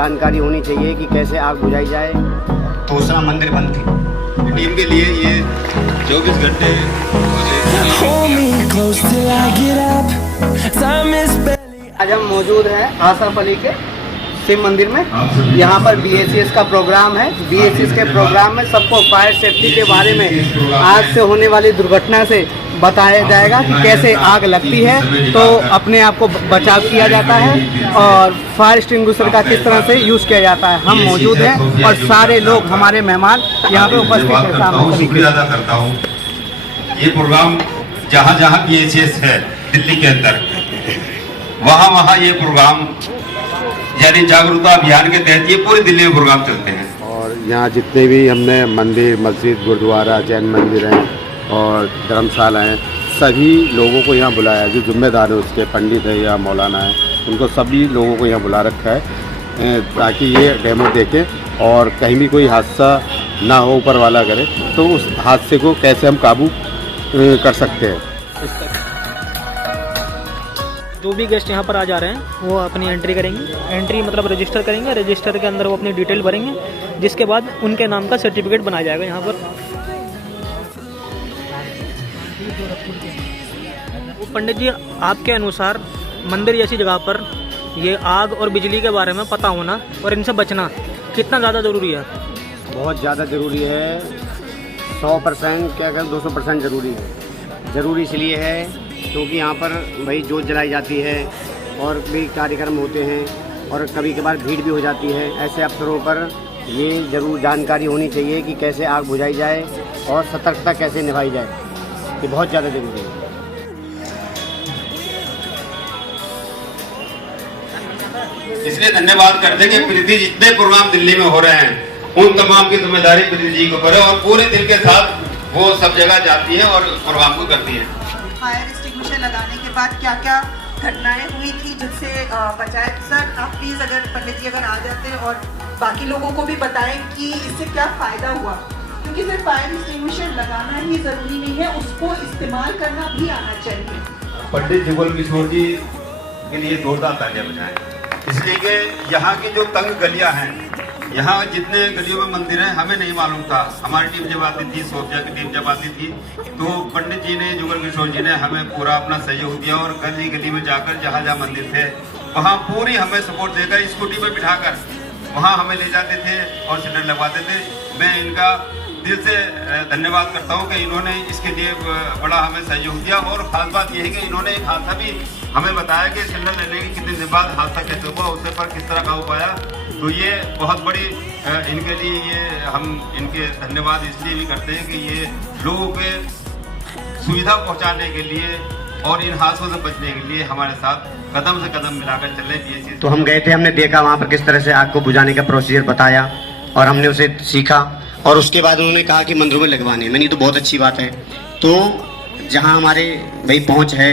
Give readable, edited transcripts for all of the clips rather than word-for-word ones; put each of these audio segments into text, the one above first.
जानकारी होनी चाहिए कि कैसे आग बुझाई जाए। दूसरा मंदिर बंद थी, टीम के लिए ये 24 घंटे आज हम मौजूद हैं आसफ अली के शिव मंदिर में। यहाँ पर BHS का प्रोग्राम है। BHS के प्रोग्राम में सबको फायर सेफ्टी के बारे में आग से होने वाली दुर्घटना से बताया जाएगा कि कैसे आग लगती है तो अपने आप को बचाव किया जाता है और फायर एक्सटिंग्विशर का किस तरह से यूज़ किया जाता है। हम मौजूद हैं और सारे लोग हमारे मेहमान यहाँ पे उपस्थित हैं। सामने शुक्रिया अदा करता हूँ। ये प्रोग्राम जहाँ जहाँ BHS है दिल्ली के अंदर, वहाँ ये प्रोग्राम यानी जागरूकता अभियान के तहत ये पूरी दिल्ली में प्रोग्राम चलते हैं। और यहाँ जितने भी हमने मंदिर, मस्जिद, गुरुद्वारा, जैन मंदिर हैं और धर्मशाला हैं, सभी लोगों को यहाँ बुलाया है। जो जिम्मेदार है उसके, पंडित है या मौलाना है, उनको सभी लोगों को यहाँ बुला रखा है ताकि ये डेमो देखें और कहीं भी कोई हादसा ना हो, ऊपर वाला करे तो उस हादसे को कैसे हम काबू कर सकते हैं। जो भी गेस्ट यहाँ पर आ जा रहे हैं वो अपनी एंट्री करेंगे। एंट्री मतलब रजिस्टर करेंगे। रजिस्टर के अंदर वो अपनी डिटेल भरेंगे, जिसके बाद उनके नाम का सर्टिफिकेट बनाया जाएगा। यहाँ पर पंडित जी, आपके अनुसार मंदिर जैसी जगह पर ये आग और बिजली के बारे में पता होना और इनसे बचना कितना ज़्यादा ज़रूरी है? बहुत ज़्यादा ज़रूरी है। 100% क्या कहें, 200% ज़रूरी है। ज़रूरी इसलिए है क्योंकि यहाँ पर भाई जोत जलाई जाती है और भी कार्यक्रम होते हैं और कभी कभार भीड़ भी हो जाती है। ऐसे अवसरों पर ये ज़रूर जानकारी होनी चाहिए कि कैसे आग बुझाई जाए और सतर्कता कैसे निभाई जाए। ये बहुत ज़्यादा ज़रूरी है। इसलिए धन्यवाद करते हैं कि प्रीति जितने प्रोग्राम दिल्ली में हो रहे हैं उन तमाम की जिम्मेदारी प्रीति जी को करे और पूरे दिल के साथ वो सब जगह जाती है और प्रोग्राम को करती है। फायर एक्सटिंग्विशर लगाने के बाद क्या क्या घटनाएं हुई थी जिससे बचाए? सर आप प्लीज अगर पंडित जी अगर आ जाते हैं और बाकी लोगों को भी बताएं कि इससे क्या फायदा हुआ, क्योंकि सिर्फ फायर एक्सटिंग्विशर लगाना ही जरूरी नहीं है, उसको इस्तेमाल करना भी आना चाहिए। पंडित जुगल किशोर जी के लिए जोरदार तालियां बजाएं, इसलिए कि यहाँ की जो तंग गलियां हैं, यहाँ जितने गलियों में मंदिर हैं हमें नहीं मालूम था। हमारी टीम जब आती थी, सोफिया की टीम जब आती थी, तो पंडित जी ने, जुगल किशोर जी ने हमें पूरा अपना सहयोग दिया और गली गली में जाकर जहाँ जहाँ मंदिर थे वहाँ पूरी हमें सपोर्ट देकर स्कूटी पे बिठाकर वहाँ हमें ले जाते थे और सिलेंडर लगवाते थे। मैं इनका दिल से धन्यवाद करता हूँ कि इन्होंने इसके लिए बड़ा हमें सहयोग दिया। और खास बात यह है कि इन्होंने एक हादसा भी हमें बताया कि सिलेंडर लेने के कितने दिन बाद हादसा कैसे हुआ, उससे पर किस तरह काबू पाया। तो ये बहुत बड़ी इनके लिए ये हम इनके धन्यवाद इसलिए भी करते हैं कि ये लोगों के सुविधा पहुंचाने के लिए और इन हादसों से बचने के लिए हमारे साथ कदम से कदम मिलाकर चल रहे हैं। तो हम गए थे, हमने देखा वहाँ पर किस तरह से आग को बुझाने का प्रोसीजर बताया और हमने उसे सीखा और उसके बाद उन्होंने कहा कि मंदिरों में लगवाने। मैंने तो बहुत अच्छी बात है। तो जहाँ हमारे भाई पहुँच है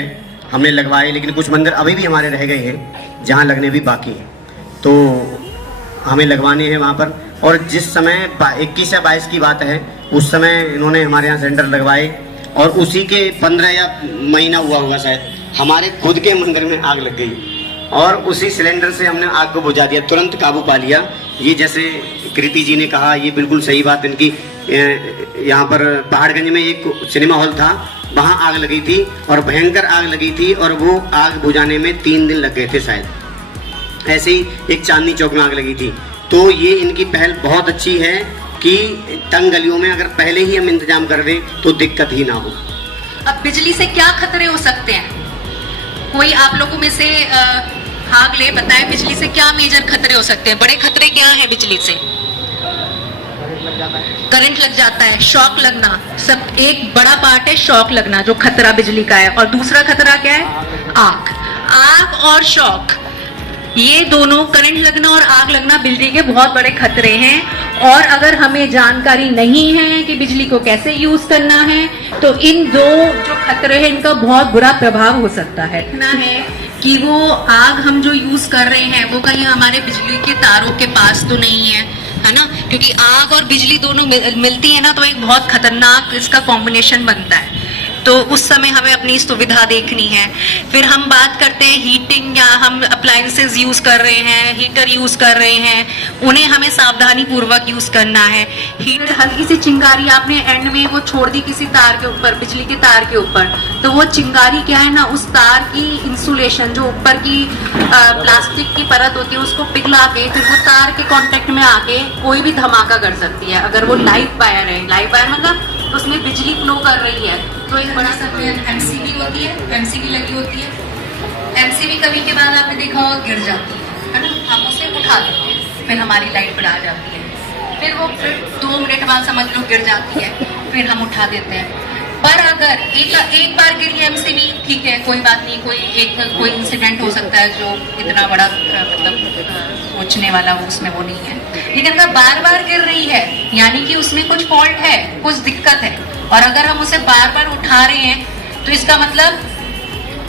हमने लगवाए, लेकिन कुछ मंदिर अभी भी हमारे रह गए हैं जहाँ लगने भी बाकी हैं, तो हमें लगवाने हैं वहाँ पर। और जिस समय 21 या 22 की बात है, उस समय इन्होंने हमारे यहाँ सिलेंडर लगवाए और उसी के 15 या महीना हुआ होगा शायद, हमारे खुद के मंदिर में आग लग गई और उसी सिलेंडर से हमने आग को बुझा दिया, तुरंत काबू पा लिया। ये जैसे कृति जी ने कहा, ये बिल्कुल सही बात इनकी। यहाँ पर पहाड़गंज में एक सिनेमा हॉल था, वहाँ आग लगी थी और भयंकर आग लगी थी और वो आग बुझाने में 3 दिन लग गए थे शायद। ऐसे ही एक चांदनी चौक में आग लगी थी। तो ये इनकी पहल बहुत अच्छी है कि तंग गलियों में अगर पहले ही हम इंतजाम कर दें तो दिक्कत ही ना हो। अब बिजली से क्या खतरे हो सकते हैं? कोई आप लोगों में से भाग ले, बताए बिजली से क्या मेजर खतरे हो सकते हैं? बड़े खतरे क्या है बिजली से? करंट लग जाता है, शॉक लगना, सब एक बड़ा पार्ट है शॉक लगना जो खतरा बिजली का है। और दूसरा खतरा क्या है? आग और शॉक, ये दोनों करंट लगना और आग लगना बिजली के बहुत बड़े खतरे हैं। और अगर हमें जानकारी नहीं है कि बिजली को कैसे यूज करना है तो इन दो जो खतरे हैं इनका बहुत बुरा प्रभाव हो सकता है। इतना है कि वो आग हम जो यूज कर रहे हैं वो कहीं हमारे बिजली के तारों के पास तो नहीं है ना, क्योंकि आग और बिजली दोनों मिलती है ना तो एक बहुत खतरनाक इसका कॉम्बिनेशन बनता है। तो उस समय हमें अपनी सुविधा देखनी है। फिर हम बात करते हैं हीटिंग, या हम अप्लायंसेस यूज कर रहे हैं, हीटर यूज कर रहे हैं, उन्हें हमें सावधानी पूर्वक यूज करना है। हीटर हल्की सी चिंगारी आपने एंड में वो छोड़ दी किसी तार के ऊपर, बिजली के तार के ऊपर, तो वो चिंगारी क्या है ना, उस तार की इंसुलेशन जो ऊपर की प्लास्टिक की परत होती है उसको पिघला के फिर वो तार के कांटेक्ट में आके कोई भी धमाका कर सकती है। अगर वो लाइव वायर है, लाइव वायर मतलब उसमें बिजली फ्लो कर रही है, तो एक बड़ा सा एमसीबी होती है, एमसीबी लगी होती है। एमसीबी कभी के बाद आपने देखा होगा गिर जाती है ना, हम उसे उठा देते हैं, फिर हमारी लाइट बढ़ा जाती है, फिर वो 2 मिनट बाद समझ लो गिर जाती है, फिर हम उठा देते हैं। पर अगर एक बार गिरी एमसीबी, ठीक है, कोई बात नहीं, कोई इंसिडेंट हो सकता है जो इतना बड़ा मतलब सोचने वाला उसमें वो नहीं है। लेकिन अगर बार बार गिर रही है यानी कि उसमें कुछ फॉल्ट है, कुछ दिक्कत है, और अगर हम उसे बार बार उठा रहे हैं तो इसका मतलब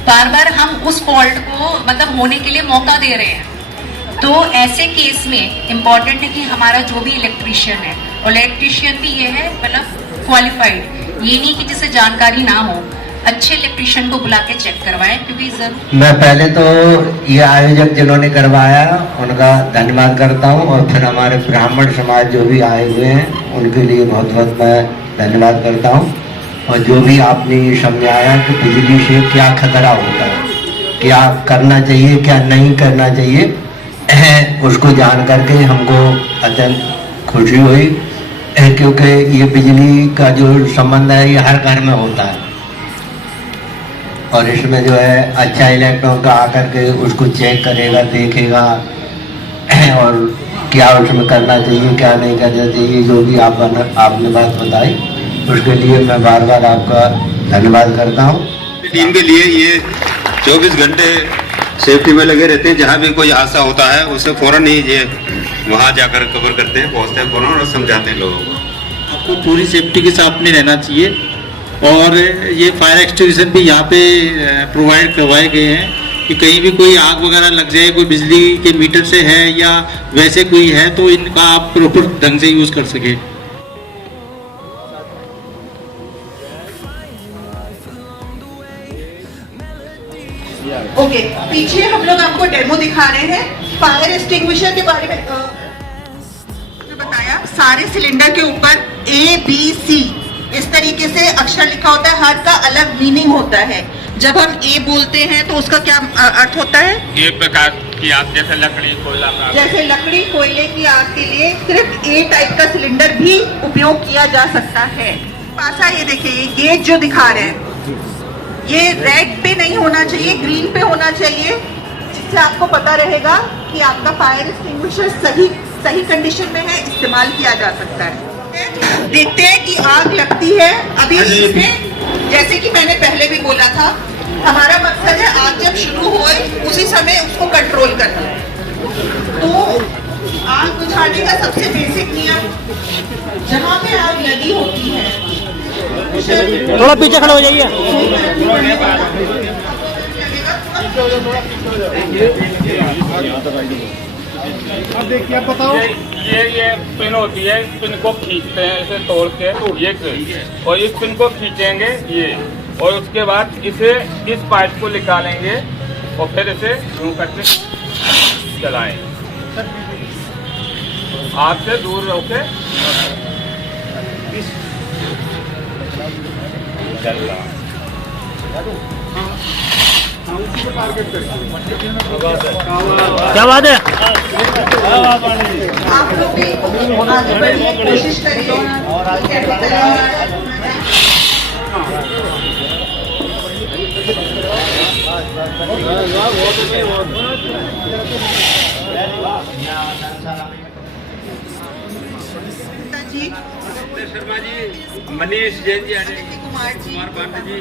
बार बार हम उस फॉल्ट को मतलब होने के लिए मौका दे रहे हैं। तो ऐसे केस में इम्पॉर्टेंट है कि हमारा जो भी इलेक्ट्रीशियन है, और इलेक्ट्रीशियन भी ये है मतलब क्वालिफाइड, ये नहीं कि जिसे जानकारी ना हो, अच्छे इलेक्ट्रीशियन को बुला के चेक करवाएं, क्योंकि जरूर। मैं पहले तो ये आयोजक जिन्होंने करवाया उनका धन्यवाद करता हूँ, और फिर हमारे ब्राह्मण समाज जो भी आए हुए हैं उनके लिए बहुत बहुत मैं धन्यवाद करता हूँ। और जो भी आपने ये समझाया कि बिजली से क्या खतरा होता है, क्या करना चाहिए क्या नहीं करना चाहिए, उसको जान करके हमको अत्यंत खुशी हुई, क्योंकि ये बिजली का जो संबंध है ये हर घर में होता है, और इसमें जो है अच्छा इलेक्ट्रॉन का आकर के उसको चेक करेगा, देखेगा, और क्या उसमें करना चाहिए क्या नहीं करना चाहिए, जो भी आपने बात बताई उसके लिए मैं बार बार आपका धन्यवाद करता हूँ। टीम के लिए ये 24 घंटे सेफ्टी में लगे रहते हैं, जहाँ भी कोई हादसा होता है उसे फौरन ही ये वहाँ जाकर कवर करते हैं, पहुँचते हैं फौरन और समझाते हैं लोगों को। आपको पूरी सेफ्टी के साथ में रहना चाहिए, और ये फायर एक्सटिंग्विशर भी यहाँ पे प्रोवाइड करवाए गए हैं कि कहीं भी कोई आग वगैरह लग जाए, कोई बिजली के मीटर से है या वैसे कोई है, तो इनका आप प्रॉपर ढंग से यूज़ कर सके। ओके, पीछे हम लोग आपको डेमो दिखा रहे हैं फायर एक्सटिंग्विशर के बारे में। बताया सारे सिलेंडर के ऊपर ABC इस तरीके से अक्षर लिखा होता है, हर का अलग मीनिंग होता है। जब हम A बोलते हैं तो उसका क्या अर्थ होता है? ये प्रकार की आग, जैसे लकड़ी कोयला का, जैसे लकड़ी कोयले की आग के लिए सिर्फ A टाइप का सिलेंडर भी उपयोग किया जा सकता है। पासा ये देखिए, ये गेज जो दिखा रहे हैं ये रेड पे नहीं होना चाहिए, ग्रीन पे होना चाहिए, जिससे आपको पता रहेगा कि आपका फायर एक्सटिंग्विशर सही कंडीशन में है, इस्तेमाल किया जा सकता है। देखते हैं कि आग लगती है अभी इसमें, जैसे कि मैंने पहले भी बोला था, हमारा मकसद है आग जब शुरू होए उसी समय उसको कंट्रोल करना। तो आग बुझाने का सबसे बेसिक नियम, जहाँ पे आग लगी होती है थोड़ा पीछे खड़े हो जाइए। अब देखिए आप बताओ, ये पिन होती है, इस पिन को खींचते हैं इसे तोड़ के, ये और इस पिन को खींचेंगे ये, और उसके बाद इसे इस पाइप को निकालेंगे और फिर इसे यूं करके चलाएं, आग से दूर रहो के चल रहा। क्या बात है? आप लोग भी आगे बढ़िए, कोशिश करिए। जी, शर्मा जी, मनीष जैन जी, कुमार पांडे जी,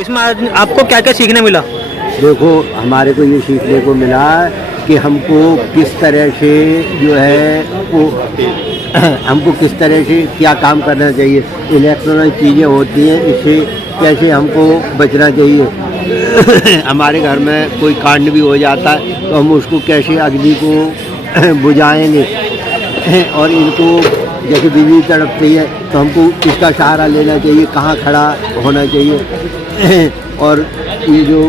इसमें आपको क्या क्या सीखने मिला? देखो, हमारे को ये सीखने को मिला कि हमको किस तरह से जो है वो हमको किस तरह से क्या काम करना चाहिए, इलेक्ट्रॉनिक चीज़ें होती हैं, इससे कैसे हमको बचना चाहिए। हमारे घर में कोई कांड भी हो जाता है तो हम उसको कैसे अग्नि को बुझाएंगे, और इनको जैसे बिजली तड़पती है तो तो हमको इसका सहारा लेना चाहिए, कहाँ खड़ा होना चाहिए। और ये जो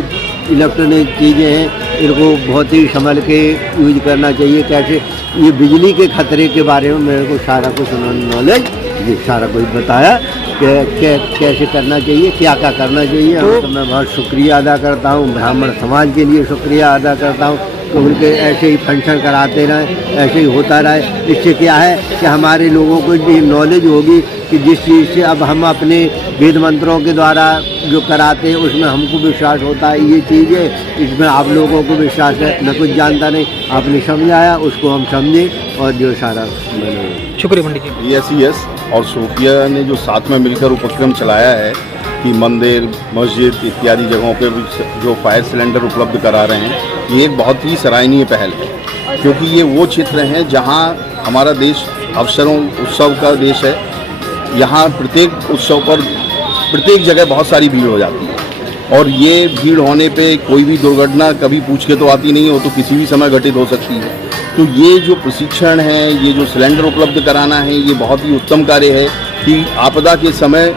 इलेक्ट्रॉनिक चीज़ें हैं इनको बहुत ही संभल के यूज करना चाहिए। कैसे ये बिजली के खतरे के बारे में मेरे को सारा कुछ उन्होंने नॉलेज ये सारा कुछ बताया कि कैसे करना चाहिए, क्या क्या करना चाहिए। तो मैं बहुत शुक्रिया अदा करता हूँ, ब्राह्मण समाज के लिए शुक्रिया अदा करता हूँ कि उनके ऐसे ही फंक्शन कराते रहें, ऐसे ही होता रहे। इससे क्या है कि हमारे लोगों को भी नॉलेज होगी कि जिस चीज़ से अब हम अपने वेद मंत्रों के द्वारा जो कराते हैं उसमें हमको विश्वास होता है ये चीज़ है, इसमें आप लोगों को विश्वास है। मैं कुछ जानता नहीं, आपने समझाया उसको हम समझे और जो सारा मैंने। शुक्रिया पंडित जी। ESES और शोपिया ने जो साथ में मिलकर उपक्रम चलाया है कि मंदिर, मस्जिद इत्यादि जगहों पे भी जो फायर सिलेंडर उपलब्ध करा रहे हैं, ये एक बहुत ही सराहनीय पहल है, क्योंकि ये वो क्षेत्र हैं जहां हमारा देश अवसरों उत्सव का देश है। यहाँ प्रत्येक उत्सव पर प्रत्येक जगह बहुत सारी भीड़ हो जाती है और ये भीड़ होने पे कोई भी दुर्घटना कभी पूछ के तो आती नहीं हो, तो किसी भी समय घटित हो सकती है। तो ये जो प्रशिक्षण है, ये जो सिलेंडर उपलब्ध कराना है, ये बहुत ही उत्तम कार्य है कि आपदा के समय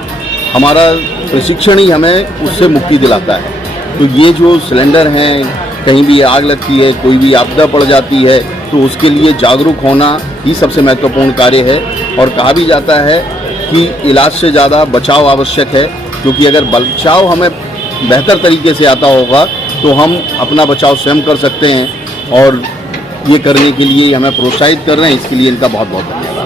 हमारा प्रशिक्षण ही हमें उससे मुक्ति दिलाता है। तो ये जो सिलेंडर हैं, कहीं भी आग लगती है, कोई भी आपदा पड़ जाती है, तो उसके लिए जागरूक होना ही सबसे महत्वपूर्ण कार्य है। और कहा भी जाता है कि इलाज से ज़्यादा बचाव आवश्यक है, क्योंकि अगर बचाव हमें बेहतर तरीके से आता होगा तो हम अपना बचाव स्वयं कर सकते हैं। और ये करने के लिए हमें प्रोत्साहित कर रहे हैं, इसके लिए इनका बहुत बहुत धन्यवाद।